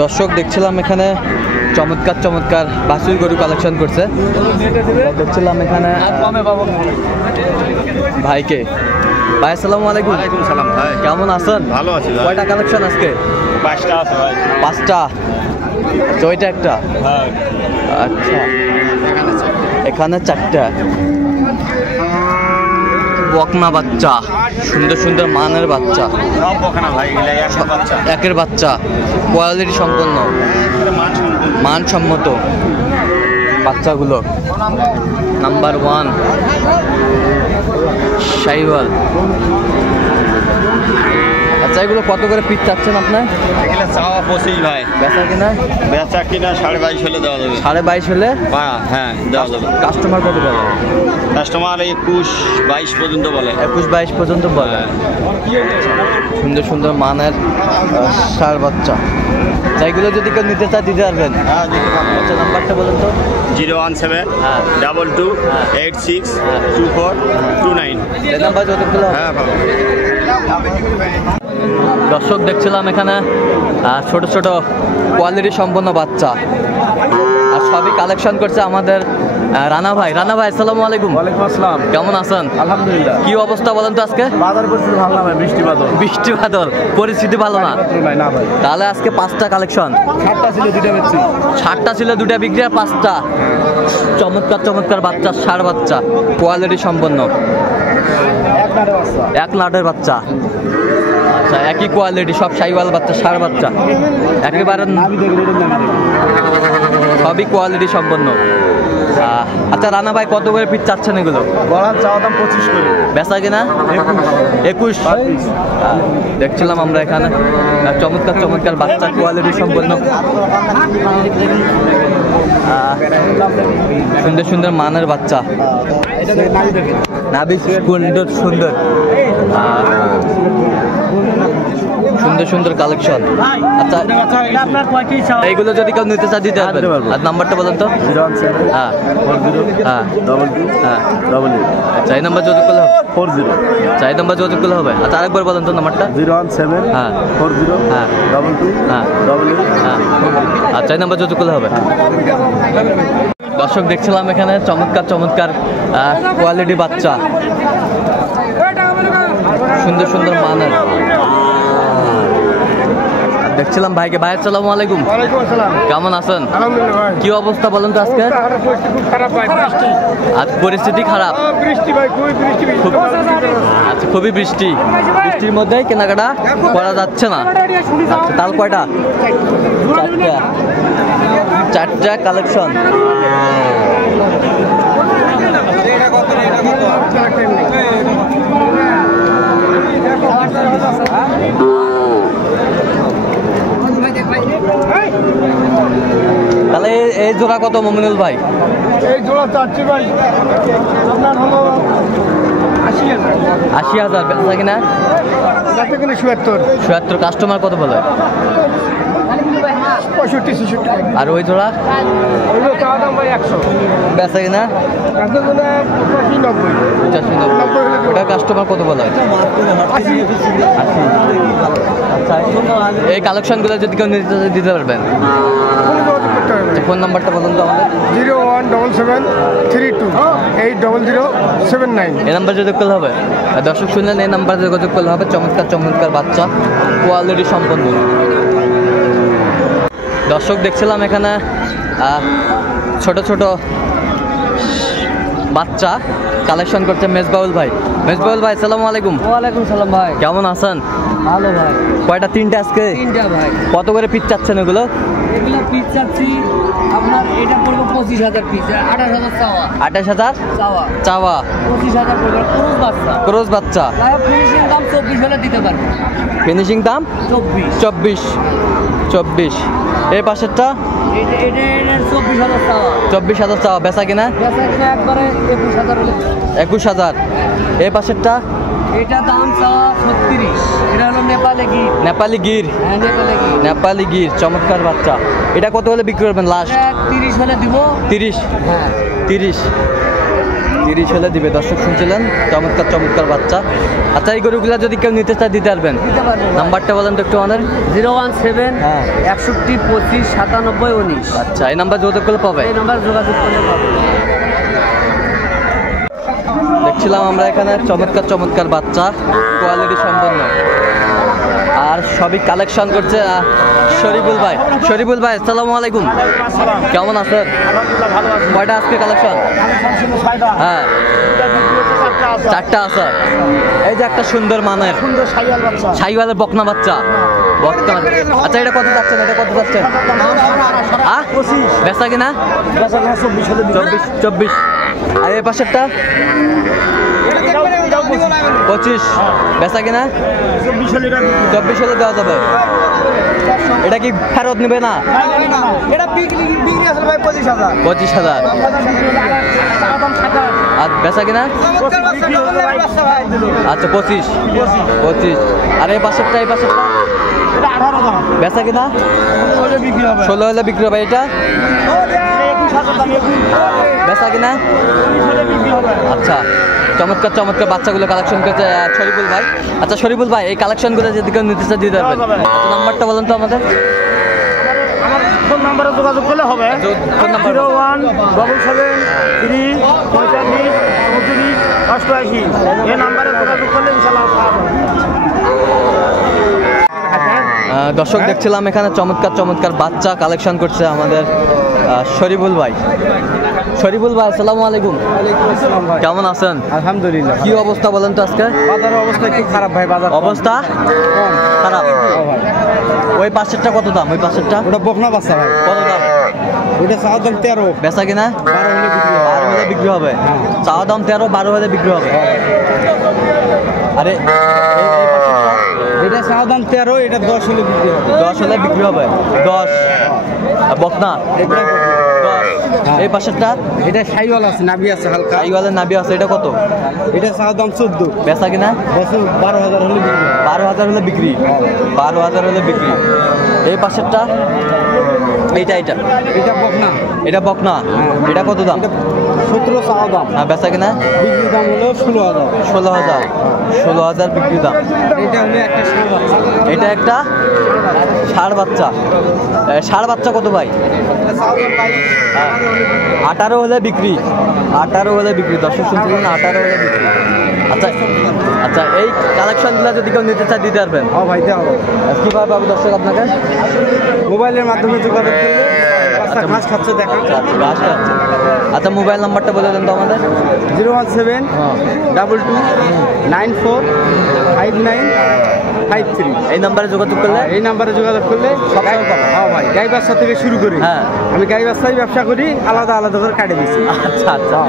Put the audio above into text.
দর্শক দেখছিলাম এখানে চমৎকার চমৎকার বাছুর গরু কালেকশন করছে। দেখছিলাম এখানে ভাইকে। ভাই আসসালামু আলাইকুম। ওয়ালাইকুম সালাম ভাই, কেমন আছেন? ভালো আছি ভাই। কয়টা কালেকশন আজকে? 5টা আছে ভাই। 5টা। ওইটা একটা। হ্যাঁ, আচ্ছা, এখানে 4টা বকনা বাচ্চা, সুন্দর সুন্দর মানের বাচ্চা, সব বকনা ভাই, এগুলা একটা বাচ্চা। একের বাচ্চা, কোয়ালিটি সম্পন্ন, মানসম্মত বাচ্চাগুলো। নাম্বার 1 শাহিওয়াল। আচ্ছা, এগুলো কত করে পিস চাচ্ছেন আপনার? এগুলা চাওয়া 25 ভাই, বেচা কিনা? বেচা কিনা 22.5 হলে দেওয়া যাবে। 22.5 হলে? হ্যাঁ, দেওয়া যাবে। কাস্টমার কত বলে? কাস্টমার 21-22 পর্যন্ত বলে। 21-22 পর্যন্ত বলে। সুন্দর সুন্দর মানের ষাঁড় বাচ্চা। এগুলো যদি কেউ নিতে চায় দিতে পারবেন? হ্যাঁ, দিতে পারবো। আচ্ছা, নাম্বারটা বলুন তো। 017 হ্যাঁ। 22 86 24 29। এই নাম্বার যতগুলো। হ্যাঁ পাবো। দর্শক দেখছিলাম এখানে ছোট ছোট কোয়ালিটি সম্পন্ন বাচ্চা, আর সবই কালেকশন করছে আমাদের রানা ভাই। রানা ভাই আসসালামু আলাইকুম। ওয়ালাইকুম আসসালাম। কেমন আছেন? আলহামদুলিল্লাহ। কি অবস্থা বলেন তো আজকে? বাজার পরিস্থিতি ভালো না ভাই, বৃষ্টি বাদল। বৃষ্টি বাদল, পরিস্থিতি ভালো না। নাই না ভাই। তাহলে আজকে 5টা কালেকশন। 7টা ছিল 2টা বেচছি। 7টা ছিল 2টা বিক্রি, আর 5টা চমৎকার চমৎকার বাচ্চা, ষাঁড় বাচ্চা, কোয়ালিটি সম্পন্ন, এক লাটের বাচ্চা। আচ্ছা, একই কোয়ালিটি, সব শাহিওয়াল বাচ্চা, ষাঁড় বাচ্চা, একেবারে সবই কোয়ালিটি সম্পন্ন। আচ্ছা রানা ভাই, কত করে পিস চাচ্ছেন এগুলো? গড়ার চাওয়া দাম 25 করে। বেচা কিনা? 21। দেখছিলাম আমরা এখানে চমৎকার চমৎকার বাচ্চা, কোয়ালিটি সম্পন্ন, সুন্দর সুন্দর মানের বাচ্চা, নাভি সুন্দর সুন্দর, সুন্দর সুন্দর কালেকশন। আচ্ছা, এইগুলো যদি কেউ নিতে চায় দিতে পারবেন? আর নাম্বারটা বলেন তো। 017 হ্যাঁ 40 হ্যাঁ 22 হ্যাঁ 88 আচ্ছা, এই নাম্বার যোগাযোগ করলে হবে? 40 আচ্ছা, এই নাম্বার যোগাযোগ করলে হবে। আচ্ছা, আরেকবার বলেন তো নাম্বারটা। 017 হ্যাঁ 40 হ্যাঁ 22 হ্যাঁ 88 হ্যাঁ আচ্ছা, এই নাম্বার যোগাযোগ করলে হবে। দর্শক দেখছিলাম এখানে চমৎকার চমৎকার কোয়ালিটি বাচ্চা, সুন্দর সুন্দর মানের। দেখছিলাম ভাইকে। ভাই আসসালামু আলাইকুম। ওয়ালাইকুম আসসালাম। কেমন আছেন? আলহামদুলিল্লাহ ভাই। কি অবস্থা বলেন তো আজকে? খুব খারাপ ভাই, বৃষ্টি। আজ পরিস্থিতি খারাপ। বৃষ্টি ভাই, খুবই বৃষ্টি। আচ্ছা, খুবই বৃষ্টি। বৃষ্টির মধ্যেই কেনাকাটা করা যাচ্ছে না। আচ্ছা, তাল কয়টা? 4টা কালেকশন। তাহলে এই জোড়া কত মমিনুল ভাই? এই জোড়া চাচ্ছি ভাই আপনার হলো 80,000। 80,000 বেচা কিনা? যাতে কিনা 77। 76। কাস্টমার কত বলে? 65-66। আর ওই জোড়া? ওইগুলো চাওয়া দাম ভাই 100। বেচা কিনা? যাতে কিনা 85-90। 85-90। ওটা কাস্টমার কত বলে? 80। আচ্ছা, এই কালেকশনগুলো যদি কেউ নিতে চায় দিতে পারবেন? ফোন নাম্বারটা বলুন তো আমাদের। 01773 80079। এই নাম্বার যোগাযোগ করলে হবে। দর্শক শুনলেন, এই নাম্বার যোগাযোগ করলে হবে। চমৎকার চমৎকার বাচ্চা, কোয়ালিটি সম্পন্ন। দর্শক দেখছিলাম এখানে ছোট ছোট বাচ্চা কালেকশন করছে মেজবাউল ভাই। মেজবাউল ভাই আসসালামু আলাইকুম। ওয়ালাইকুম সালাম ভাই। কেমন আছেন? ভালো ভাই। কয়টা? 3টা আজকে। 3টা ভাই। কত করে পিস চাচ্ছেন এগুলো? এগুলো পিস চাচ্ছি আপনার, এটা পড়বে 25,000 পিস। 28,000 চাওয়া। 28,000 চাওয়া। চাওয়া। 25,000 পড়বে। ক্রোজ বাচ্চা। ক্রোজ বাচ্চা। ফিনিশিং দাম 24 হলে দিতে পারবো। ফিনিশিং দাম 24। 24। এই পাশেরটা? এটা 24,000 চাওয়া। 24,000 চাওয়া। বেচা কিনা? বেচা কিনা একবারে 21,000 হলে। 21,000। এই পাশেরটা? এটা দাম চাওয়া 36। এটা হলো নেপালি গির। নেপালি গির। হ্যাঁ, নেপালি গির। নেপালি গির, চমৎকার বাচ্চা। এটা কত হলে বিক্রি করবেন লাস্ট? 30 হলে দিব। 30। হ্যাঁ। 30। 30 হলে দিবে। দর্শক শুনছিলেন, চমৎকার চমৎকার বাচ্চা। আচ্ছা, এই গরুগুলা যদি কেউ নিতে চায় দিতে পারবেন? দিতে পারবো। নাম্বারটা বলেন তো একটু আমাদের। 017 হ্যাঁ। 61 25 97 19। আচ্ছা, এই নাম্বার যোগাযোগ করলে পাবে। এই নাম্বার যোগাযোগ করলে পাবে। দেখছিলাম আমরা এখানে চমৎকার চমৎকার বাচ্চা, কোয়ালিটি সম্পন্ন, আর সবই কালেকশন করছে শরীফুল ভাই। শরীফুল ভাই, আসসালামু আলাইকুম, কেমন আছেন? কয়টা আজকে কালেকশন? হ্যাঁ, 4টা আছে। এই যে একটা সুন্দর মানের শাহিওয়ালের বকনা বাচ্চা, বকনা। আচ্ছা, এটা কত যাচ্ছেন? এটা কত যাচ্ছেন? বেচা কিনা 24। আর এই পাশেরটা 25। বেচা কিনা 24 হলে দেওয়া যাবে। এটা কি ফেরত নিবে না? 25,000। আর বেচা কিনা? আচ্ছা, 25। আর এই পাশেরটা বেচা কিনা 16 হলে বিক্রি হবে। এটা বেচা কিনা? আচ্ছা, চমৎকার চমৎকার বাচ্চাগুলো কালেকশন করছে শরীফুল ভাই। আচ্ছা শরীফুল ভাই, এই কালেকশনগুলো যদি কেউ নিতে চায় দিতে পারবেন? আচ্ছা, নাম্বারটা বলেন তো আমাদের। ফোন নাম্বারে যোগাযোগ করলে হবে। Phone number 01773 45 29 88। এই নাম্বারে যোগাযোগ করলে ইনশাআল্লাহ পাওয়া যাবে। দর্শক দেখছিলাম এখানে চমৎকার চমৎকার বাচ্চা কালেকশন করছে আমাদের শরীফুল ভাই। শরীফুল ভাই, আসসালামু আলাইকুম, কেমন আছেন? আলহামদুলিল্লাহ। কি অবস্থা বলেন তো আজকে? বাজারের অবস্থা একটু খারাপ ভাই, বাজার অবস্থা খারাপ। ওই পাশেরটা কত দাম? ওই পাশেরটা ওটা বকনা বাচ্চা ভাই, কত দাম? ওইটা চাওয়ার দাম 13। বেচা কিনা 12 হলে বিক্রি হবে। চাওয়া দাম 13, 12 হলে বিক্রি হবে। আরে এটা চাওয়ার দাম 13, এটা 10 হলে বিক্রি হবে। 10 হলে বিক্রি হবে। 10 বকনা 10। এই পাশেরটা এটা শাইওয়াল আছে, নাভি আছে হালকা। শাহিওয়ালের নাভি আছে। এটা কত? এটা চাওয়ার দাম 14। বেচা কিনা 12,000 হলে বিক্রি হবে। 12,000 হলে বিক্রি। 12,000 হলে বিক্রি। এই পাশেরটা এটা এটা বকনা। এটা বকনা। এটা কত দাম? এটা 17 চাওয়া দাম। হ্যাঁ, বেচা কিনা বিক্রি দাম হলো 16,000। 16,000 বিক্রি দাম। এটা হলো একটা ষাঁড় বাচ্চা। এটা একটা ষাঁড় বাচ্চা। ষাঁড় বাচ্চা কত ভাই? এটা চাওয়ার দাম 18 হলে বিক্রি। 18 হলে বিক্রি। দর্শক শুনছিলেন, 18 হলে বিক্রি। আচ্ছা আচ্ছা, এই কালেকশনগুলো যদি কেউ নিতে চায় দিতে পারবেন? হ্যাঁ ভাই, দেওয়া হবে। কীভাবে পাবো দর্শক আপনাকে? মোবাইলের মাধ্যমে যোগাযোগ করলে বাচ্চা ঘাস খাচ্ছে দেখা। ঘাস খাচ্ছে। আচ্ছা, মোবাইল নাম্বারটা বলে দেন তো আমাদের। 017 22 94 5953। এই নাম্বারে যোগাযোগ করলে এই নাম্বারে যোগাযোগ করলে সবসময় পাবো। হ্যাঁ ভাই, গাই বাচ্চা থেকে শুরু করি। হ্যাঁ। আমি গাই বাচ্চাই ব্যবসা করি, আলাদা আলাদা করে কাটে দিচ্ছি। আচ্ছা আচ্ছা।